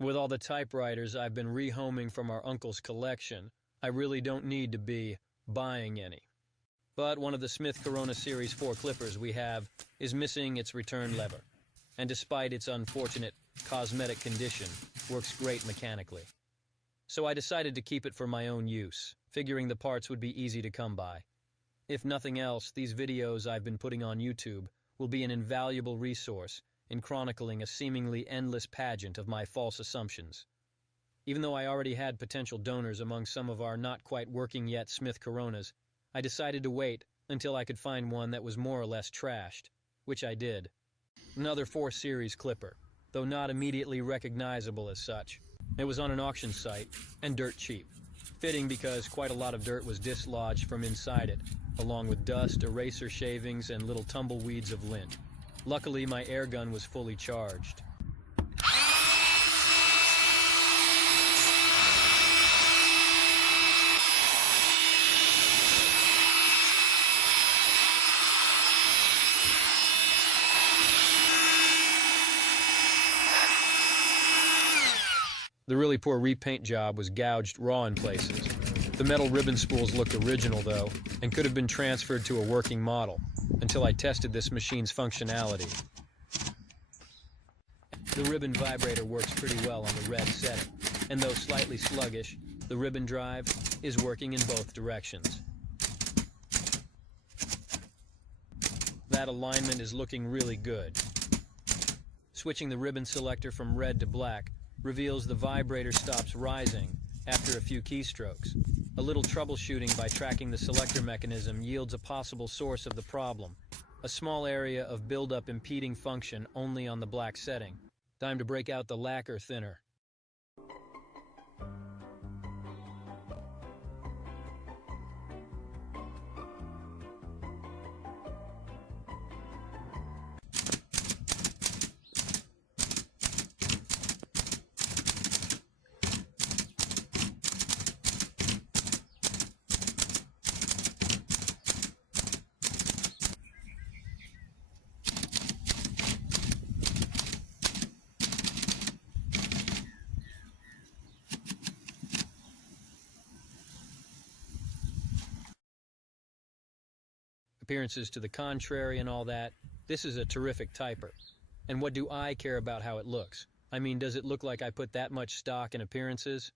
With all the typewriters I've been rehoming from our uncle's collection, I really don't need to be buying any. But one of the Smith Corona Series 4 clippers we have is missing its return lever, and despite its unfortunate cosmetic condition, works great mechanically. So I decided to keep it for my own use, figuring the parts would be easy to come by. If nothing else, these videos I've been putting on YouTube will be an invaluable resource in chronicling a seemingly endless pageant of my false assumptions. Even though I already had potential donors among some of our not quite working yet Smith Coronas, I decided to wait until I could find one that was more or less trashed, which I did. Another 4 Series clipper, though not immediately recognizable as such. It was on an auction site, and dirt cheap. Fitting because quite a lot of dirt was dislodged from inside it, along with dust, eraser shavings, and little tumbleweeds of lint. Luckily, my air gun was fully charged. The really poor repaint job was gouged raw in places. The metal ribbon spools looked original, though, and could have been transferred to a working model, until I tested this machine's functionality. The ribbon vibrator works pretty well on the red setting, and though slightly sluggish, the ribbon drive is working in both directions. That alignment is looking really good. Switching the ribbon selector from red to black reveals the vibrator stops rising after a few keystrokes. A little troubleshooting by tracking the selector mechanism yields a possible source of the problem, a small area of buildup impeding function only on the black setting. Time to break out the lacquer thinner. Appearances to the contrary and all that, this is a terrific typer. And what do I care about how it looks? I mean, does it look like I put that much stock in appearances?